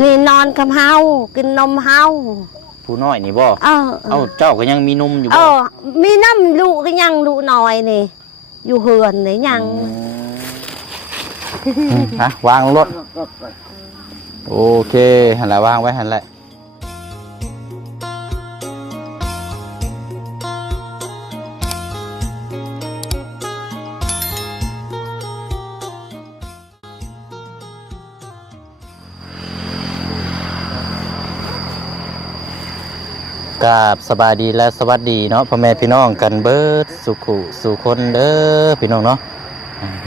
นี่นอนกับเฮากินนมเฮาผู้น้อยนี่บ่เออเอ้าเจ้าก็ยังมีนมอยู่เอบ่อ มีน้ำลูกก็ยังลูกน้อยนี่ อยู่เฮือนนี่ยัง อืมฮะวางรถโอเคหันละวางไว้หันละ กราบสบายดีและสวัสดีเนาะพ่อแม่พี่น้องกันเบิดสุขุสุคนเด้อพี่น้องเนาะ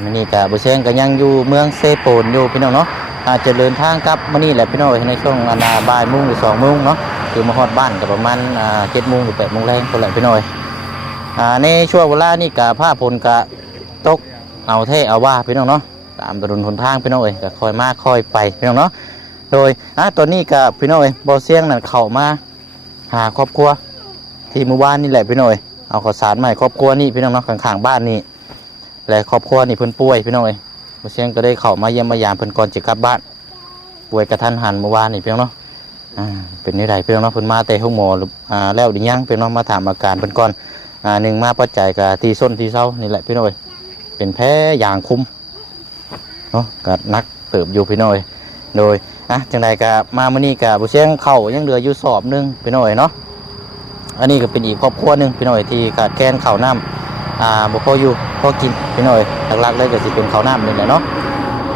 มื้อนี้ก็บ่เชงก็ยังอยู่เมืองเซโปนอยู่พี่น้องเนาะอาจจะเดินทางกลับมื้อนี้แหละพี่น้องในช่วงอนาบ่ายโมงหรือ2โมงเนาะคือมาฮอดบ้านก็ประมาณอ่า7โมงหรือ8โมงแรงพุ่นแหละพี่น้องอ่าในช่วงเวลานี้ก็ผ้าฝนก็ตกเอาแท้เอาว่าพี่น้องเนาะตามถนนหนทางพี่น้องเอ้ยก็ค่อยมาค่อยไปพี่น้องเนาะโดยอะตอนนี้ก็พี่น้องเอ้ยบ่เสียงนั่นเข้ามา หาครอบครัว ที่หมู่บ้านนี่แหละพี่น้อยเอาข้าวสารมาให้ครอบครัวนี่พี่น้องเนาะข้างๆบ้านนี่และครอบครัวนี่เพิ่นป่วยพี่น้องเอ้ยบ่เชียงก็ได้เข้ามาเยี่ยมมายามเพิ่นก่อนจะกลับบ้าน ป่วยกระทันหันเมื่อวานนี่พี่น้องเนาะอ่าเป็นนี่ไดพี่น้องเนาะเพิ่นมาแต่ห้องหมอหรืออ่าแล้วดิยังพี่น้องมาถามอาการเพิ่นก่อนอ่าหนึ่งมาปัจจัยก็ที่ส้นที่เศร้านี่แหละพี่น้อยเป็นแพ้อย่างคุ้มเนาะก็นักเติบอยู่พี่น้อยโดย อะจังใดก็มามื้อนี้ก็บ่เชียงเข้ายังเหลืออยู่สอบหนึงพี่น้อยเนาะอันนี้ก็เป็นอีกครอบครัวหนึงพี่น้อยที่ขาดแคลนข้าวน้ำอ่าบ่พออยู่พอกินพี่น้อยหลักๆเลยก็สิเป็นข้าวน้ำนี่แหละเนาะ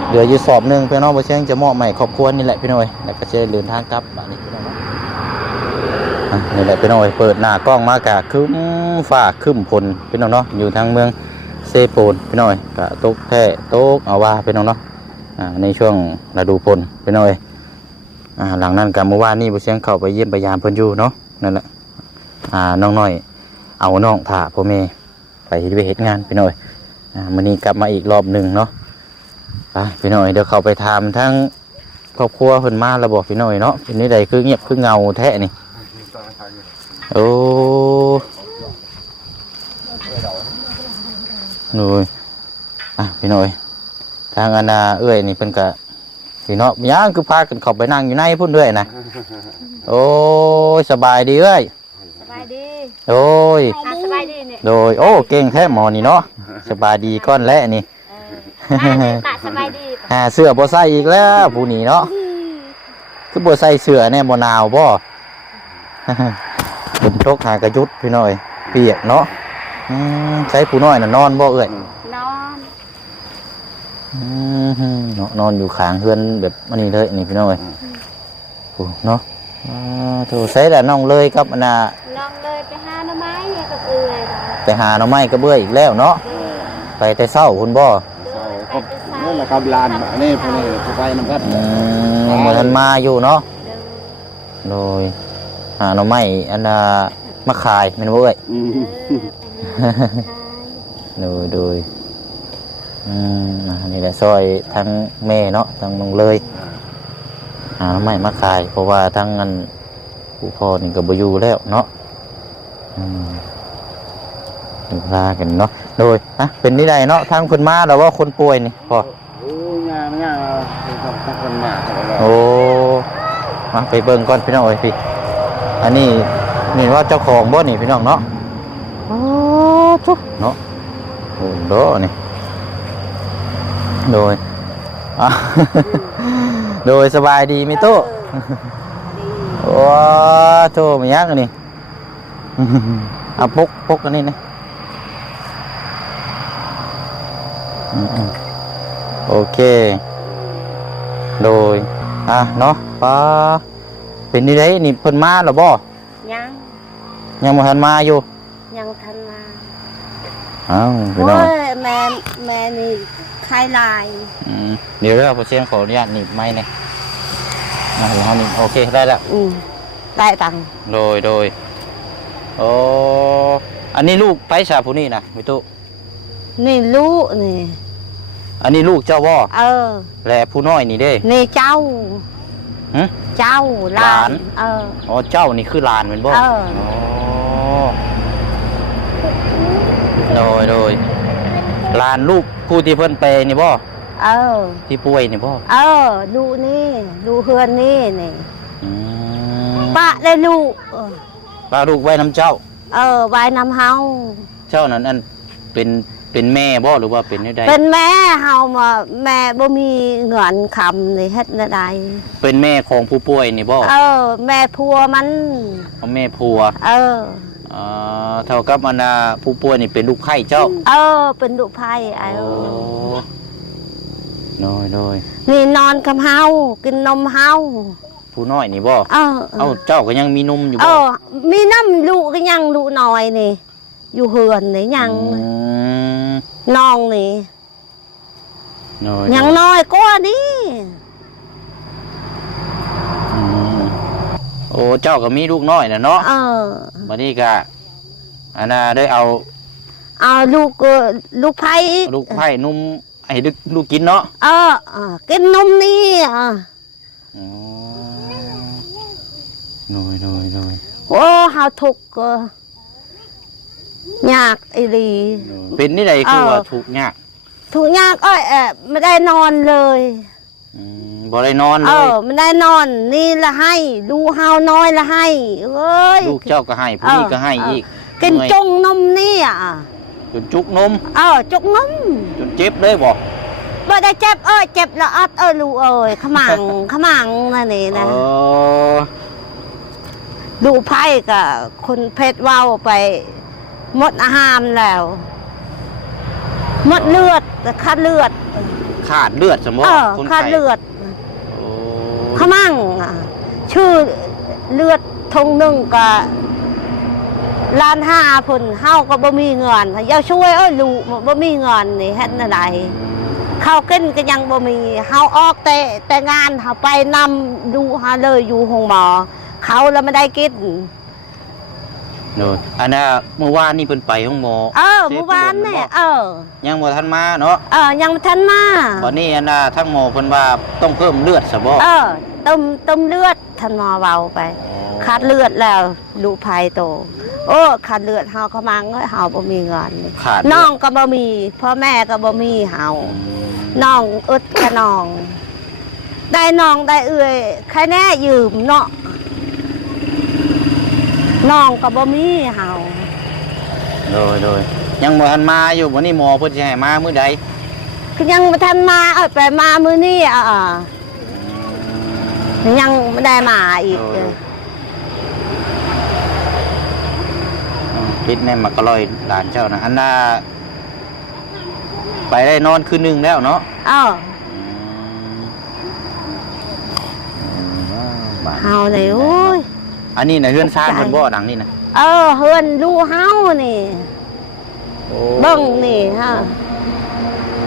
เหลืออยู่สอบหนึงพี่น้องบ่เชียงจะมอบใหม่ครอบครัวนี่แหละพี่น้อยแล้วก็จะเดินทางกลับบ้านนี้พี่น้องเนาะอะนี่แหละพี่น้อยเปิดหน้ากล้องมากะคึ้มฟ้าคึ้มฝนพี่น้องเนาะอยู่ทางเมืองเซโปนพี่น้อยกะตกแท้ตกเอาว่าพี่น้องเนาะ ในช่วงฤดูฝนพี่น้อยหลังนั้นก็เมื่อวานนี้บ่เชียงเข้าไปเยี่ยมไปยามเพิ่นอยู่เนาะนั่นแหละอ่าน้องน้อย เอาน้องถ่าพ่อแม่ไปที่ไปเหตุงานพี่น้อยอ่ามันนี้กลับมาอีกรอบหนึ่งเนาะไปพี่น้อยเดี๋ยวเขาไปทำทั้งครอบครัวเพิ่นมาระบบพี่น้อยเนาะเป็นนี่ใดคือเงียบคือเงาแท้นี่โอ้หนูอะพี่น้อย ทางอนาเอ้ยนี่เพิ่นกะพี่เนาะย่างคือพากันเข้าไปนั่งอยู่ในพุ่นด้วยนะโอ้ยสบายดีเอ้ยสบายดีโอ้ยอะสบายดีเนี่ยโดยโอ้เก่งแท้หมอนี่เนาะสบายดีก้อนแล้วนี่ตาสบายดีหาเสื้อบ่ใส่อีกแล้วผู้นี้เนาะคือบ่ใส่เสื้อแน่บ่หนาวบ่ฝนตกหากระยุดพี่น้อยเปียกเนาะอืมใช้ผู้น้อยน่ะนอนบ่เอ้ยนอนอืม เนาะนอนอยู่ข้างเฮือนแบบอันนี้เลยนี่พี่น้อยโอ้เนาะอ่าโถใส่ละน้องเลยกับอันน่ะลองเลยไปหาหน่อไม้กับเอื่อยไปหาหน่อไม้กระเบื้ออีกแล้วเนาะไปแต่เช้าคุณบ่ครับนั่นแหละครับลานแบบนี้พวกนี้ผู้ไปน้ำพัดอืมบ่ทันมาอยู่เนาะโดยหาหน่อไม้อันน่ะมาขายแม่นบ่เอ้ยอืมโดยโดย อืมอ่านี่แหละซอยทั้งแม่เนาะทั้งน้องเลยหาหน่อไม้มาขาย เพราะว่าทั้งอันผู้พ่อนี่ก็บ่อยู่แล้วเนาะอืมอยู่ลากันเนาะโดยอะเป็นนี่ได้เนาะทางเพิ่นมาแล้วว่าคนป่วยนี่พ่อโอ้ยงานงานต้องต้องคนมาเขาบอกว่าโอ้มาไปเบิ่งก่อนพี่น้องเอ้ยพี่อันนี้นี่ว่าเจ้าของบ่นี่พี่น้องเนาะโอ้ทุกเนาะโอ้โดนี่ โดยอะโดยสบายดีไหมโตะว้าโตมันยักอันนี่ เอาพกพกอันนี้นะอืมๆโอเค โดย อะเนาะป้าเป็นนี่ได้นี่เพิ่นมาหรอบ่ยังยังบ่ทันมาอยู่ยังทันมาอ้าวพี่โอ้น้องยแม่แม่นี่ คลายลายอืมเดี๋ยวเราเชียงขออนุญาตหนีบไม้หน่อยอะเดี๋ยวเราหนีบโอเคได้แล้ว อืมได้ตังค์โดยโดยโอ้อันนี้ลูกไปชาผู้นี่นะพี่ตุนี่ลูกนี่ อันนี้ลูกเจ้าบ่เออ และผู้น้อยนี่เด้ นี่เจ้า หึเจ้าหลาน เออ อ๋อเจ้านี่คือหลานเป็นบ่เออโดยโดยหลานลูก ผู้ที่เพิ่นไปนี่บ่เออ ที่ป่วยนี่บ่เออ ดูนี่ ดูเฮือนนี่นี่อืมปะได้ลูกเออปลาลูกไว้น้ำเจ้า เออไว้น้ำเฮาเจ้านั้นอันเป็นเป็นแม่บ่หรือว่าเป็นได้เป็นแม่เฮามาแม่บ่มีเงินคำนี่เฮ็ดได้ เป็นแม่ของผู้ป่วยนี่บ่เออ แม่พัวมันเอาแม่ผัว เออ อ่าเท่ากับอันน่ะผู้ป่วยนี่เป็นลูกไข้เจ้าเออ เป็นลูกไผ่ไอ้โอ้โดยโดยนี่นอนกับเฮากินนมเฮาผู้น้อยนี่บ่เออเอ้าเจ้าก็ยังมีนมอยู่เอบ่อ มีน้ำลูกก็ยังลูกน้อยนี่ อยู่เฮือนนี่ยังอืมน้องนี่โดยยังน้อยกว่านี่ อืมโอ้เจ้าก็มีลูกน้อยน่ะเนาะเออ บัดนี้ก็อันน่ะได้เอาเอาลูกเอ่อลูกไผ่อีกลูกไผ่นุ่มให้ดึกลูกกินเนาะเออเออกินนมนี่อะอ๋อโดยโดยโดย โอ้เฮาทุกข์เอ่อยากอีหลี เป็นนี่ใดคือเออว่าทุกข์ยาก ทุกข์ยากเอ้ยเออไม่ได้นอนเลย อืม บ่ได้นอนเอเลยอไม่ได้นอน นี่ละให้ ดูเฮาน้อยละให้เอ้ย ลูกเจ้าก็ให้ผู้นี้ก็ให้อีกกินเมื่อยจงนมนี่อะจนจุกนมเออจุกนมจนเจ็บเลยบอกบ่ได้เจ็บเอ้ยเจ็บละอัดเอ้ยลูกเอ้ยขมังขมังนั่นนี่เอนะอดูไพ่กับคนเพชรเว้าไปหมดอาหารแล้วหมดเลือดคัดเลือด ขาดเลือดสมมติเออคนคัดไข้เลือดโอ้ ขมั่งชื่อเลือดทงหนึ่งกับล้านห้าพนเฮาก็บ่มีเงินอย่าช่วยเอ้ยลูกบ่มีเงินนี่เฮ็ดแนวใดข้าวกินก็ยังบ่มีเฮาออกแต่แต่งานเฮาไปนำดูหาเลยอยู่ห้องหมอ เขาแล้วไม่ได้กิน โดยอันน่ะเมื่อวานนี่เพิ่นไปห้องหมอเออเมื่อวานเนี่ยเออ ยังบ่ทันมาเนาะเออ ยังบ่ทันมาวันนี้อันน่ะทั้งหมอเพิ่นว่าต้องเพิ่มเลือดซะบ่เออต้มต้มเลือดท่านหมอเบาไปขาดเลือดแล้วลูกภายโต โอ้ขาดเลือดเฮาก็มังเอ้ยเฮาบ่มีเงินนี่ขาดเลืดน้องก็บ่มีพ่อแม่ก็บ่มีเฮาอืมน้องอึดกับน้อง ได้น้องได้เอื้อยใครแน่ยืมเนาะ น้องก็บ่มีเฮาโดยโดยยังบ่ทันมาอยู่วันนี้หมอเพิ่นสิให้มามื้อใดคือยังบ่ทันมาเอ้ยไปมามื้อนี้อะยังไม่ได้มาอีกโดยโดยอืมคิดแน่มักกะลอยหลานเจ้านะอันน่ะไปได้นอนคืนหนึงแล้วเนาะเอ้าบ้านเฮาเลยโอ้ย อันนี้นะเฮือนซ่านเพิ่นบ่ดังนี่นะเออเฮือนลูกเฮานี่เบิ่งนี่ฮะ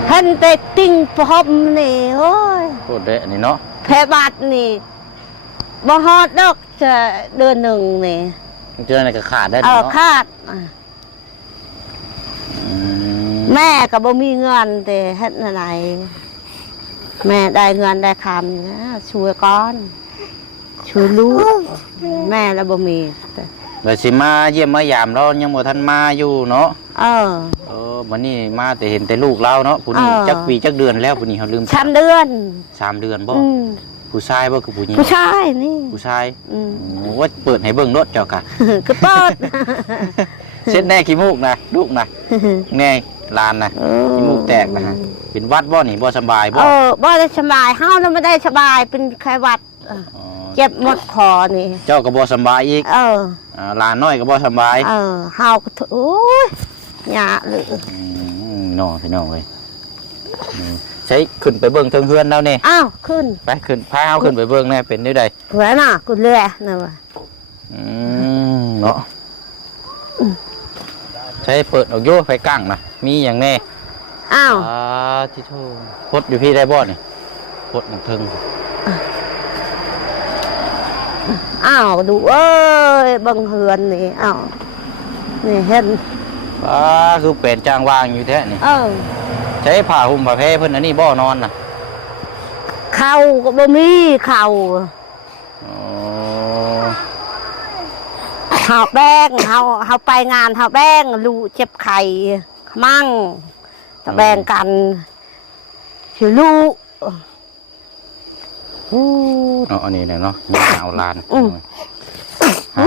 เห็นแต่ติ่งพรมนี่โอ้ยโคตรเด้อันนี้เนาะแพบาทนี่บ่ฮอดดอกจะเดือนหนึ่งนี่เจออะไรก็ขาดได้เออเนาะคาด อืมแม่ก็บ่มีเงินแต่เฮ็ดอะไร แม่ได้เงินได้คำนะช่วยก่อน ช่วยลูกแม่แล้วบ่มีแต่แล้วสิมาเยี่ยมมายามเรายังบ่ทันมาอยู่เนาะเออเออวันนี้มาแต่เห็นแต่ลูกเราเนาะผู้นี้เออ จักปีจักเดือนแล้วผู้นี้เขาลืมช้ำเดือนสามเดือนบ่อืมผู้ชายบ่คือผู้หญิงผู้ชายนี่ผู้ชายอืมโอ้ว่าเปิดให้เบิ่งรถเจ้ากะก็เปิด เช็ดแน่ขี้มูกนะลูกนะแน่ลานนะขี้มูกแตกนะฮะเป็นหวัดบ่นี่บ่สำบายบ่เออบ่ได้สบายเฮาน่ะไม่ได้สบายเป็นไข้หวัดเอออ๋อเจ็บหมดคอนี่ เจ้าก็บ่สำบายอีกเออ อ่าหลานน้อยก็บ่สำบายเออเฮาก็โถโอ้ยหยาเลยมน้องพี่น้องเอ้ยอืมใช้ขึ้นไปเบิ่งเทิงเฮือนแล้วนี่อ้าวขึ้นไปขึ้นพาเฮาขึ้นไปเบิ่งแน่เป็นได้ใดสวยน่ะกูเรือนะว่ะอืมเนาะใช้เปิดออกโยไฟกั้งนะมีอย่างแน่ อ้าว อ่าที่โทพดอยู่พี่ได้บ่นี่พดหมองเทิง อ้าวดูเอ้ยบังเฮือนนี่อ้าวนี่เห็นอ่าคือเป็นจางวางอยู่แท้นี่เออใช้ผ้าห่มผ้าแพรเพิ่นอันนี้บ่นอนน่ะเข่าก็บ่มีเข่าอ๋อเฮาแป้งเฮาเฮาไปงานเฮาแป้งลูกเจ็บไข่มั่งตะแบ่งกันชื่อลูกโอ้ เนาะอันนี้เนี่ยเนาะยังเอาลานอืมฮะ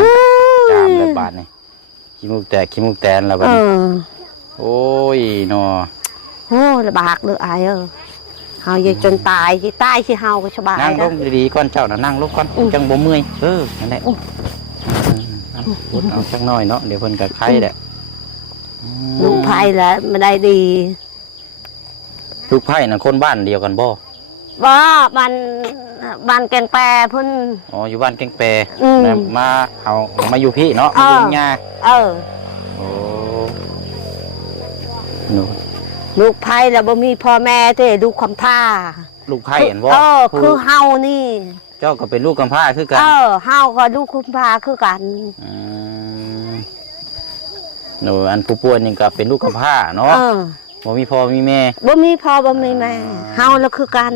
จามเลยบาทนี่ขี้มูกแตกขี้มูกแตนแล้วบัดเอนี้อโอ้ยเนาะโอ้ลำบากเลยอายเออเฮาอย่าจนตายที่ตายที่เฮาก็สบายนั่งลนะงดีๆก่อนเจ้าน่ะนั่งลงก่อนอืมจังบ่เมื่อยเออนั่นแหละอืมเอาพูดเอาจักหน่อยเนาะเดี๋ยวเพิ่นก็ไข้แหละอืมลูกไผ่แล้วไม่ได้ดี ลูกไผ่น่ะคนบ้านเดียวกันบ่ ว่ามันบ้านแกงแปรเพุ่น อ๋ออยู่บ้านแกงแปรอืม นะมาเอามาอยู่พี่เนาะเออมาอยู่ยาเออ โอ้หนูลูกไผ่แล้วบ่มีพ่อแม่เด้ลูกคำท่าลูกไผ่เห็นบ่เออผู้คือเฮานี่ เจ้าก็เป็นลูกกำพร้าคือกันเออเฮาก็ลูกคุมพาคือกัน มหนูอันผู้ป่วยนี่ก็เป็นลูกกำพร้าเนาะเออ บ่มีพ่อมีแม่บ่มีพ่อบ่มีแม่เฮาแล้วคือกัน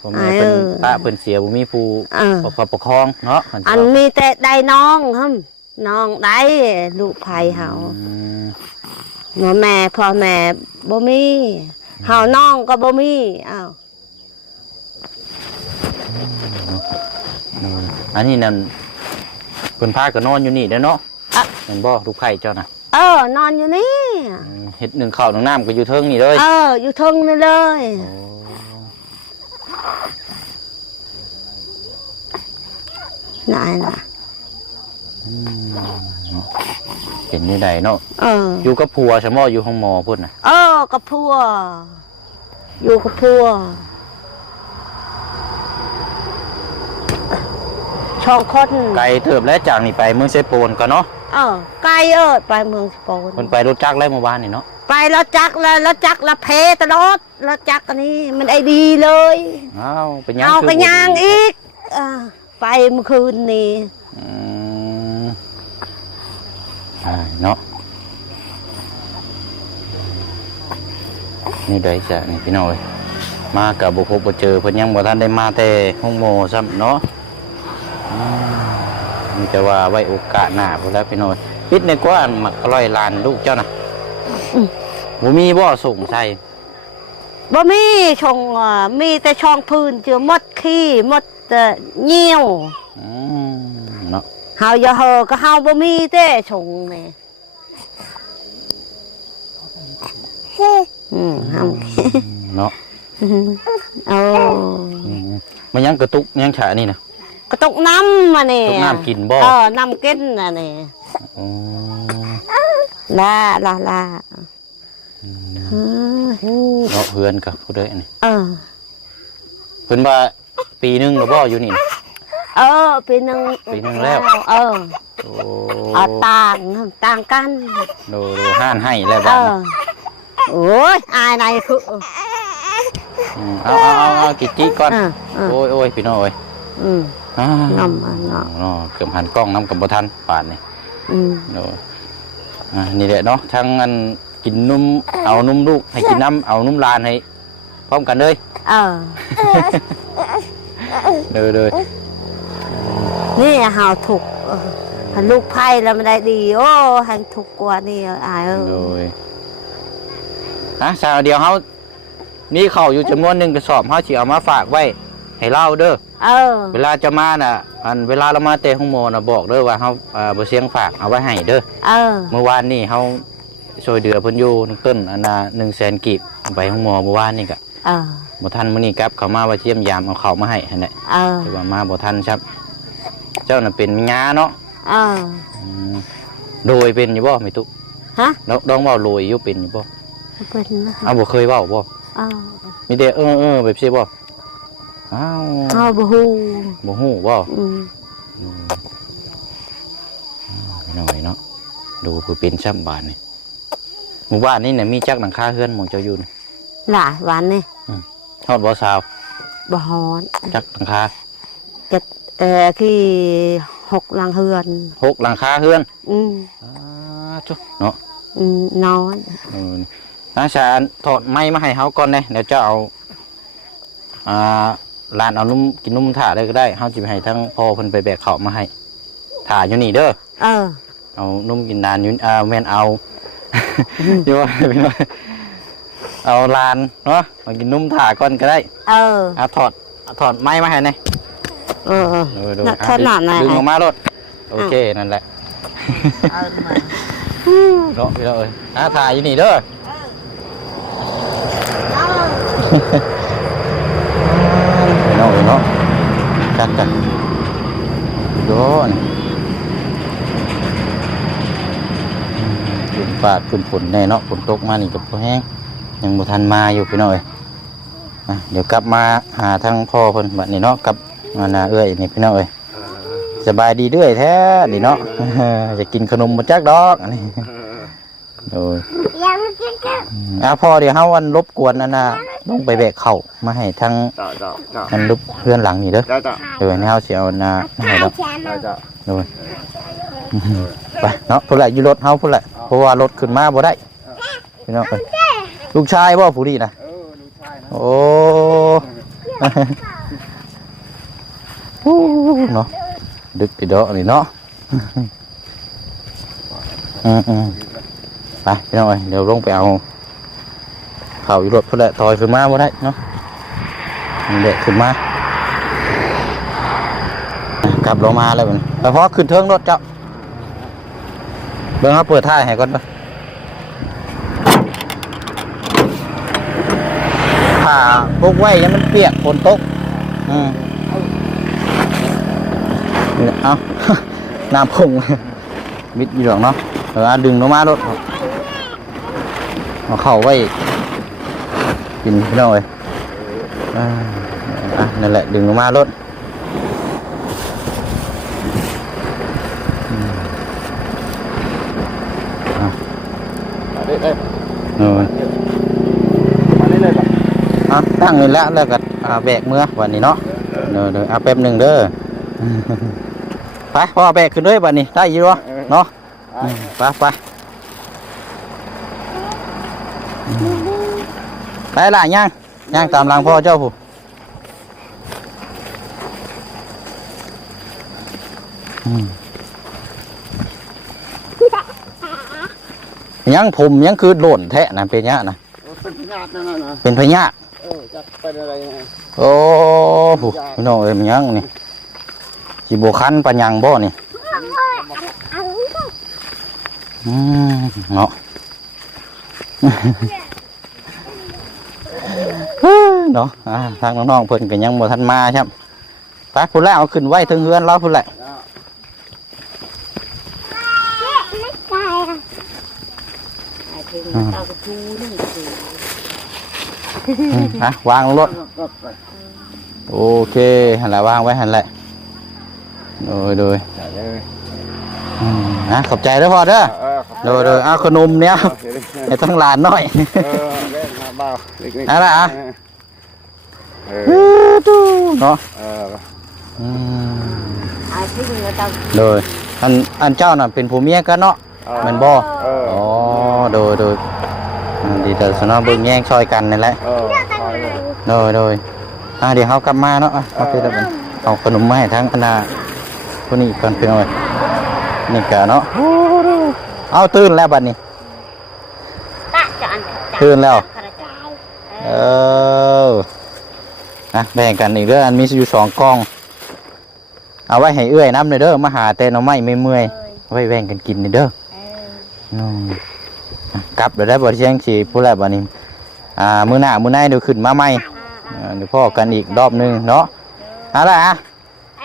พ่อแม่เพิ่นเออพระเพิ่นเสียบ่มีผู้เออปกครองปกครองเนาะอันมีแต่ได้น้องฮึมน้องได้ลูกไผ่เฮาอืมเมื่อแม่พ่อแม่บ่มีเฮาน้องก็บ่มีอ้าวเอออันนี้นั่นเพิ่นพาก็นอนอยู่นี่เด้อเนาะอะเห็นบ่ลูกไผ่เจ้าน่ะ เออ นอนอยู่นี่อืมเฮ็ดหนึ่งข้าวหนึ่งน้ำก็อยู่เทิงนี่เลยเออ อยู่เทงนี่เลย โอ้นายน่ะเป็นนี่ใดเนาะเออ อยู่กับผัวใช่บ่อยู่ห้องหมอพุ่นน่ะเออกับพัว อยู่กับพัวช่องคนไกลเติบแล้วจากนี่ไปเมืองเซโปนก็เนาะ เออไกลเออไปเมืองสปนเพิ่นไปรถจักรแล้วเมื่อวานนี่เนาะไปแล้วจักแล้วแล้วจักแล้วเพตลอดแล้วจักอันนี้มันไอดีเลยอ้าวเป็นยังเอาคืกระบ่ยางดีอีกอ่าไปเมื่อคืนนี้อืมอ่าเนาะนี่ได้จ้ะนี่พี่น้อยมากับบุพบบ่เจอเพิ่นยังบ่ทันได้มาแต่ห้องหมอซ้ำเนาะอืม มีแต่ว่าไว้โอกาสหน้าพุ่นแล้วพี่น้อยปิดในกว่าอันมักร้อยล้านลูกเจ้าน่ะบ่มีบ่ส่งใส่บ่มีชงอ่ามีแต่ช่องพื้นเจือมดขี้มดเอ่อเหี่ยวอืมเนาะเฮาอย่าเฮอก็เฮาบ่มีแต่ชงนี่อืมเฮาเนาะเอาอืมมันยังกระตุกยังฉะนี่นะ กระตกน้ำมานี่ตกน้ำกินบ่เออน้ำกินน่ะนี่อ๋อลาลาลาเออเนาะเพื่อนกับผู้ใดนี่เออเพิ่นว่าปีหนึงหรือบ่อยู่นี่นะเออ ปีหนึงปีหนึ่งแล้ว เออโอ้เอาต่างต่างกันโดโดห้านให้แล้วเอบ้าอโอ้ยอายนายคือมเอาเอาเอาเอากิจิก่อนเออเออโอ้ยโอ้ยพี่น้องเอ้ยอืม อ่าน้ำมันเนาะเนาะเกือบหันกล้องน้ำกับบ่ทันปาดนี่อืมโดอ่านี่แหละเนาะทั้งอันกินนมเอานมลูกให้กินน้ำเอานมหลานให้พร้อมกันเลย เออ เด้อเด้อนี่หาวถูกเออหันลูกไพ่แล้วมันได้ดี โอ้หันถูกกว่านี่อายเออโดยฮะสาวเดียวเฮานี่เข้าอยู่จำนวนหนึ่งกระสอบเฮาสิเอามาฝากไว้ ให้เล่าเด้อ เออ เวลาจะมาน่ะ อันเวลาเรามาเตะห้องโมน่ะบอกเด้อว่าเฮาเอ่อบ่เสียงฝากเอาไว้ให้เด้อ เออ เมื่อวานนี่เฮาช่วยเดือเพิ่นอยู่น้องต้นอันน่ะ100,000กีบเอาไปห้องหมอเมื่อวานนี่ก็เออ บ่ทันมื้อนี้กลับ เขามาว่าเยี่ยมยามเอาข้าวมาให้หั่นแหละเออ แต่ว่ามาบ่ทันครับ เจ้าน่ะเป็นญาเนาะเออ อืมโดยเป็นอยู่บ่แม่ตุฮะน้องน้องเว้าโรยอยู่เป็นอยู่บ่เป็นนะเอาบ่เคยเว้าบ่เออ มีแต่เออเออแบบซี่บ่ อ้าวเอาบูฮูบ่ฮู้บ่อืมอืมหน่อยเนาะดูผู้เป็นช่ำบานนี่หมู่บ้านนี่เนี่ยมีจักหลังคาเฮือนหมองเจ้าอยู่นี่หล่ะวันนี่ทอดบ่ซาวบ่ฮอนจักหลังคาจะเออที่หกลังเฮือนหกหลังคาเฮือน อืมอ้าจุเนาะอืมน้อยเอออาชาถอดไม้มาให้เฮาก่อนเลยเดี๋ยวจะเอาอ่า ลานเอานุ่มกินนุ่มถ่าได้ก็ได้เฮาจิไปให้ทั้งพ่อเพิ่นไปแบกข้าวมาให้ถ่าอยู่นี่เด้อเออ เอานุ่มกินนานอยู่อ่าแม่นเอาอยู่ว่าพี่น้อยเอาลานเนาะมากินนุ่มถ่าก่อนก็ได้เออเอาถอดเอาถอดไม้มาให้หน่อยเออเออ ดูน่ะอะขนาดไหนดึงออกมารถโอเคนั่นแหละ เอามาเนาะพี่น้องเอ้ยอะถ่ายอยู่นี่เด้อพี่น้องเอ้ยเนาะจัด กันโดนฝนฟ้าฝนฝนแน่เนาะฝนตกมานี่กับพอแห้งยังบ่ทันมาอยู่พี่น้องเอ้ยอะเดี๋ยวกลับมาหาทางพ่อเพิ่นบัดนี้เนาะกับมานาเอ้ยนี่พี่น้องเอ้ยสบายดีเด้อยแท้นี่เนาะจะกินขนมบ่จักดอกอันนี้ โอ้ยยังไม่กินกันอืมอะพอเดี๋ยวเฮาวันรบกวนนั่นน่ะลงไปแบกเข้าวมาให้ทางจ้าจ้าจ้ามันลุกเพื่อนหลังนี่เด้อจ้าจ้าเออแนวสิเอาหน้ามาให้ดอกแชร์จ้ามาจ้าโดยอื้อหือไปเนาะพุ่นละอยู่รถเฮาพุ่นละเพราะว่ารถขึ้นมาบ่ได้พี่น้องเอ้ยลูกชายบ่ผู้นี้นะเออลูกชายนะโอ้โอ้เนาะดึกอีดอกนี่เนาะอืมอืม ไปพี่น้องเอ้ยเดี๋ยวลงไปเอาเขาอยู่รถพุ่นละถอยขึ้นมาบ่ได้เนาะเด็กขึ้นมากลับลงมาแล้วมันแต่พอขึ้นเทิงรถเจ้าเบิ่งเขาเปิดท่ายให้ก่อนปะผ้าพกไว้ยังมันเปียกฝนตกอืมนี่แหละเอาน้ำพุ่งมิดอยู่หรอกเนาะเออดึงลงมารถ เอาเข้าไว้ กินพี่น้องเอ้ยอ่อะนั่นแหละดึงลงมารถเด้เด้เออมาเรื่อยๆก่อนเอาตั้งเงินแล้วแล้วก็แบกเมื่อวันนี้เนาะเดี๋ยวเดี๋ยวเอาแป๊บหนึ่งเด้อไปพ่อแบกขึ้นด้วยบัดนี้ได้อยี่วะเนาะไปไป ไปล่ะย่างย่างตามหลังพ่อเจ้าผู้อืมยังผมยังคือโหล่นแทะนะเป็นยะนะเป็นพญาตินั่นนะเป็นพญาเออจะเป็นอะไรไงโอ้โหพี่น้องเอ้ยมันยังนี่สิบคันปัญญังบ่นี่เอาอืมเนาะ เนาะอ่าทางน้องๆเพิ่นก็ยังบ่ทันมาครับไปพุ่นแล้วเอาขึ้นไว้ถึงเฮือนเราพุ่นแหละไม่ตายอะไอ้เพิ่งเอากระทูนี่สิอืมอะวางรถก็ไปโอเคหันละวางไว้หันแหละโดยโดยใส่เลยอืมนะขอบใจเด้อพ่อเด้อ เออครับโดยโดยเอาขนมเนี้ยให้ทั้งหลานหน่อยเออเล่นมาเบาเล็กๆเอาล่ะอะเออเนาะเอออืมไอ้เพิ่งเอาตาโดยอันอันเจ้าน่ะเป็นผู้เมียกันเนาะแม่นบ่เอออ๋อโดยโดยอ่าดีแต่สนอเบิ่งแย่งช่อยกันนั่นแหละเออคอยเลยโดยโดยอ่าเดี๋ยวเขากลับมาเนาะอะเอาไปแล้วกันเอาขนมมาให้ทั้งคณะคนนี้ก่อนไปหน่อยนี่กะเนาะ เอาตื่นแล้วบัดนี้ ตะจะอันขัดใจตื่นแล้วขัดใจเออนะแบ่งกันอีกเด้ออันมีอยู่สองกล่อง เอาไว้ให้เอื้อยน้ำเลยเด้อมาหาแต่หน่อไม้ไม่เมื่อยๆเอาไว้แบ่งกันกินนี่เด้อเอออืมอะกลับเดี๋ยวได้บทเชียงสีผู้แรกวันนี้ อ่ามือหน้ามือหน้าเดี๋ยวขึ้นมาใหม่อ่าเดี๋ยวพ่อกันอีกรอบหนึงเนาะเอาละอะ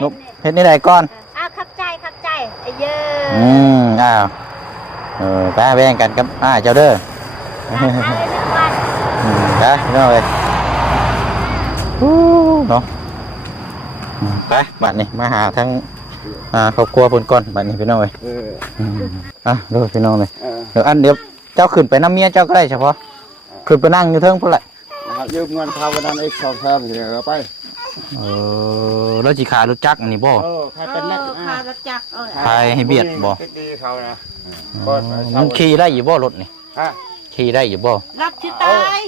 นุบเฮ็ดนี่ไหนก่อน อ้าวขับใจขับใจไอ้เยออืมอ้าว เออไปแบ่งกันกับอ่าเจ้าเด้อเอาเลยทุกวันอืมไปพี่น้องเลยฮู้เนาะอืมไปบัดนี้มาหาทั้งอ่าครอบครัวเพิ่นก่อนบัดนี้พี่น้องเลยเอออืมอะเด้อพี่น้องเลยเออเดี๋ยวอันเดี๋ยวเจ้าขึ้นไปน้ำเมียเจ้าก็ได้เฉพาะขึ้นไปนั่งอยู่เทิงพุ่นแหละนะครับยืมเงินเขาวันนั้นเอกสองแทนเดี๋ยวไป เออแล้วจีขายรถจักรนี่บ่ เออใครเป็นนักเออคารับจักรเออใครให้เบียดบ่ตีเขานะอ๋อมันขี่ได้อยู่บ่รถนี่ฮะขี่ได้อยู่บ่ รับชิตาย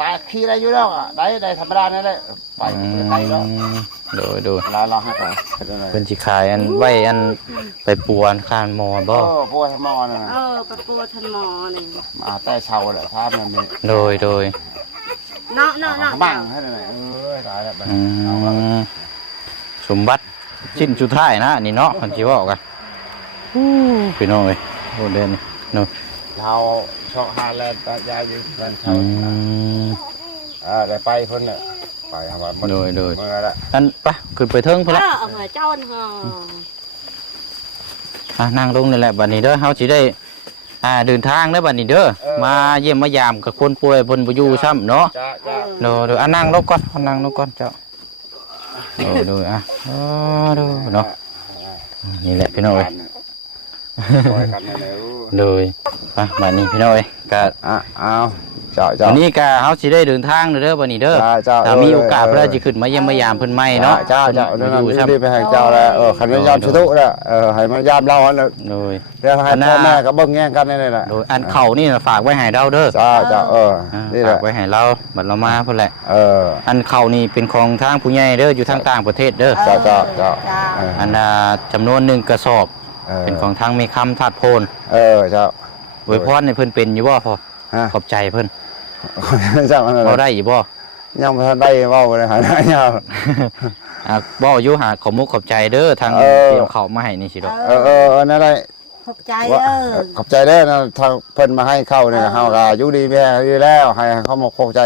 ตายขี้ได้อยู่แล้วอะได้ได้ธรรมดานั่นแหละไปอืไปแล้วมโดยโดยเวลาเราให้ไปเป็นอะไรเพิ่นสิขายอันไว้อันไปปวนคานหมอเอบ่อพวกทมอนะเออไปปวดทันหมอนี่มาแต่เช้าแหละถ้ามันมีโดยโดย เนาะเนาะเนาะบ้างให้หน่อยเออตายแล้วอืมสมบัติชิ้นสุดท้ายนะนี่เนาะเพิ่นสิเว้ากันอู้พี่น้องเอ้ยโอ้เด่นนี่เนาะเราชอบฮาแลนด์ตายายอยู่กันอืเช้ามอ่าได้ไปเพิ่นน่ะไปหาว่ามันโดยโดย เมื่อละอันไปะขึ้นไปเทิงพุ่นเอละ อเอามาเจ้าอันเหรออะนั่งลงนี่แหละบัดนี้เด้อเฮาสิได้ อ่าเดินทางเด้อบัดนี้เด้อมาเยี่ยมมายามกับคนป่วยเพิ่นบ่อยู่ซ้ำเนาะจ้าจ้าโดยโดยอะนั่งลงก่อนอะนั่งลงก่อนเจ้าโดยโดยอะโอ้โดยเนาะนี่แหละพี่น้องเอ้ย ปล่อยกันนั่นแหละโดยไปบัดนี้พี่น้องเอ้ยก็ อะเอาเจ้าเจ้า วันนี้ก็เฮาสิได้เดินทางเด้อเด้อบัดนี้เด้อจ้าเจ้าถ้ามีโอกาสเพิ่นสิขึ้นมาเยี่ยมมายามเพิ่นใหม่เนาะเจ้าเจ้าพิ่เดี๋ยวนบ่นั้นอยู่ซ้ำรีบไปให้เจ้าแล้วเออขันมันยามชุตุแล้วเออให้มันยามเราอันน่ะโดยเดี๋ยวให้อันน่ะพ่อแม่ก็เบิ่งแย่งกันนี่แหละโดยอันเข่านี่น่ะฝากไว้ให้เราเด้อจ้าเจ้าเอออ่านี่แหฝาละกไว้ให้เราบัดเรามาพุ่นแหละเอออันเข่านี่เป็นของทางผู้ใหญ่เด้ออยู่ทางต่างประเทศเด้อเจ้าเจ้าเจ้าเอออันน่ะจำนวนหนึ่งกระสอบเออเป็นของทางเมคัมธาตุโพนเออเจ้าอวยพรในเพิ่นเป็นอยู่บ่พอฮะขอบใจเพิ่น เจ้ามันพอได้อยู่บ่ยังบ่ทันได้เว้าเลยหาได้ยาว อะบ่อยู่หาขอมุกขอบใจเด้อทางเออเตรียมข้าวมาให้นี่สิดอกเออเออเออนั่นได้ขอบใจว่าเออขอบใจเด้อนะทางเพิ่นมาให้เข้าเนี่ยเฮาก็อยู่ดีแม่ดีแล้ว ให้เขามาขอบใจ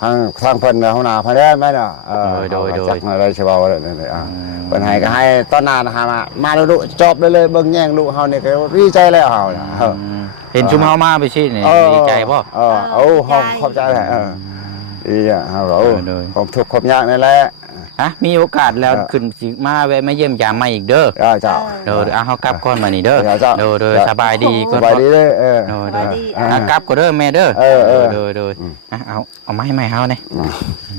ทางทางเพิ่นน่ะเฮาหน้าพะได้ไหมเนาะเออโดยโดยจักมาได้ใช่เว้าเลยนั่นเลยอะอืมเพิ่นให้ก็ให้ต้นนานนะฮะมามาดูดูจบเลยเลยเบิ่งแย่งลูกเฮานี่ก็ดีใจแล้วเฮาเนี่ยเออ อืม เห็นชุมเฮามาไปสินี่เออดีใจบ่ เออโอ้เฮาขอบใจแหละเออดีอะเฮาก็โอ้เออโดยความทุกข์ความยากนั่นแหละ ฮะมีโอกาสแล้วเออ ขึ้นสิมาแวะมาเยี่ยมยามมาอีกเด้อเจ้าเจ้า เด้ออะเฮากลับก่อนมานี่เด้อเดี๋ยวเจ้าเด้อเด้อสบายดีสก่อนบายดีเด้อเออ เด้อสเด้บาอยดีอ่าอะกลับก็เด้อแม่เด้อเออเออ เด้อเด้ออืมอะเอาเอาไม้ไม้เฮานี่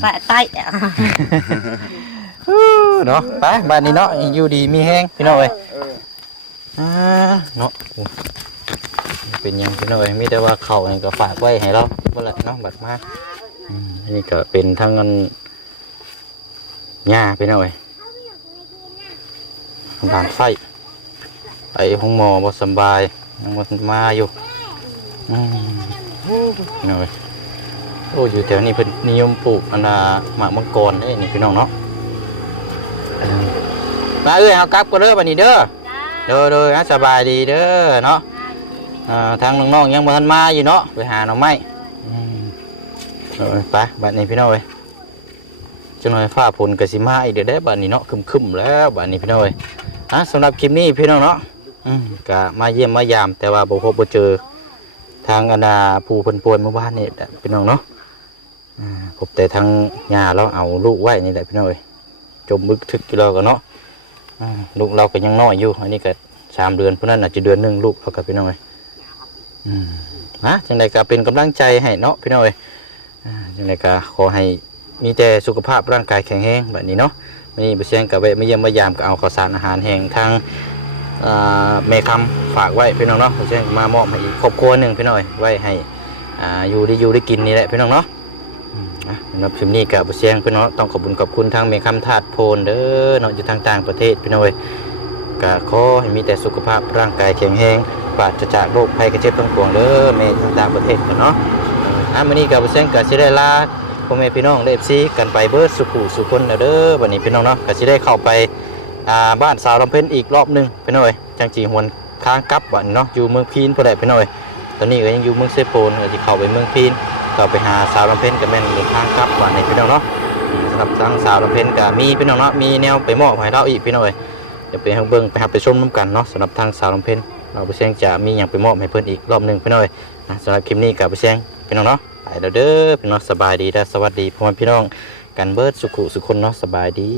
แปะไตอะเนาะไปบ้านนี้เนาะอยู่ดีมีแห้งพี่น้องเอ้ยอ่าเนาะโอ้ เป็นหยังพี่น้องเอ้ยมีแต่ว่าเขานี่ก็ฝากไว้ให้เราบ่ละเนาะบัดมาอืมนี่ก็เป็นทั้งเงินหญ้าพี่น้องเอ้ยบานไฟไปห้องหมอบ่สำบายยังบ่มาอยู่อืมพี่น้องเอ้ยโอ้อยู่แถวนี้เพิ่นนิยมปลูกอันน่ะหมากมังกรเด้นี่พี่น้องเนาะมาเอ้ยเอากลับก็เด้อบัดนี้เด้อเด้อเด้อนะสบายดีเด้อเนาะ อ่าทางน้องๆยังบ่ทันมาอยู่เนาะไปหาหน่อไม้อืมเออไปบัดนี้พี่น้องเอ้ยจังหน่อยฟ้าฝนก็สิมาอีกเด้อเด้อบัดนี้เนาะครึมๆแล้วบัดนี้พี่น้องเอ้ยอะสำหรับคลิปนี้พี่น้องเนาะอืมก็มาเยี่ยมมายามแต่ว่าบ่พบบ่เจอทางอนนาผู้เพิ่นป่วยเมื่อวานนี่แหละพี่น้องเนาะอ่าพบแต่ทางย่าเราเอาลูกไว้นี่แหละพี่น้องเอ้ยจมบึกทึกกี่เราก็เนาะอ่าลูกเราก็ยังน้อยอยู่ อันนี้ก็สามเดือนเพราะนั้นอาจจะเดือนหนึ่งลูกเรากับพี่น้องเลยอืม นะจังใดก็เป็นกำลังใจให้เนาะพี่น้องเลยอ่าจังใดก็ขอให้มีแต่สุขภาพร่างกายแข็งแรงแบบนี้เนาะวันนี้ไปเชียงกับเวะมาเยี่ยมมายามก็เอาข้าวสารอาหารแห้งทางเมคำฝากไว้พี่น้องเนาะไปเชียงมามอบให้อีกครอบครัวหนึ่งพี่น้องเอ้ยไว้ให้ออยู่ได้อยู่ได้กินนี่แหละพี่น้องเนาะอืมอะสำหรับคลิปนี้กับเสียงพี่น้องต้องขอบคุณขอบคุณทางเมคำถาดโพนเด้อเนาะอยู่ทางต่างประเทศพี่น้องเอ้ยก็ขอให้มีแต่สุขภาพร่างกายแข็งแรง ปราศจากโรคภัยกระเจ็บทั้งปวงเด้อเมทางต่างประเทศกันเนาะอะมื้อนี้กับเสียงก็สิได้ลาพ่อแม่พี่น้องเลฟซีกันไปเบิร์ดสุขุสุคนแล้วเด้อวันนี้พี่น้องเนาะก็สิได้เข้าไปอ่าบ้านสาวลำเพ็ญอีกรอบหนึงพี่น้อยจังจีหวนค้างกับวันเนาะอยู่เมืองพีนพุ่นแลพี่น้อยตอนนี้ก็ยังอยู่เมืองเซโปนก็สิเข้าไปเมืองพีนก็ไปหาสาวลำเพ็ญกับแม่นเดินทางกับวันในพี่น้องเนาะสำหรับทางสาวลำเพ็ญก็มีพี่น้องเนาะมีแนวไปมอบให้เราอีกพี่น้อยเดี๋ยวไปเบิ่งไปหาไปชมน้ำกันเนาะสำหรับทางสาวลำเพ็ญ เราไปเชียงจะมีอย่างไปมอบให้เพื่อนอีกรอบหนึ่งพี่น้องเอ้ยนะสำหรับคลิปนี้กับไปเชียงพี่น้องเนาะไปแล้วเด้อพี่น้องสบายดีและสวัสดีพ่อแม่พี่น้องกันเบิร์ดสุขุสุคนเนาะสบายดี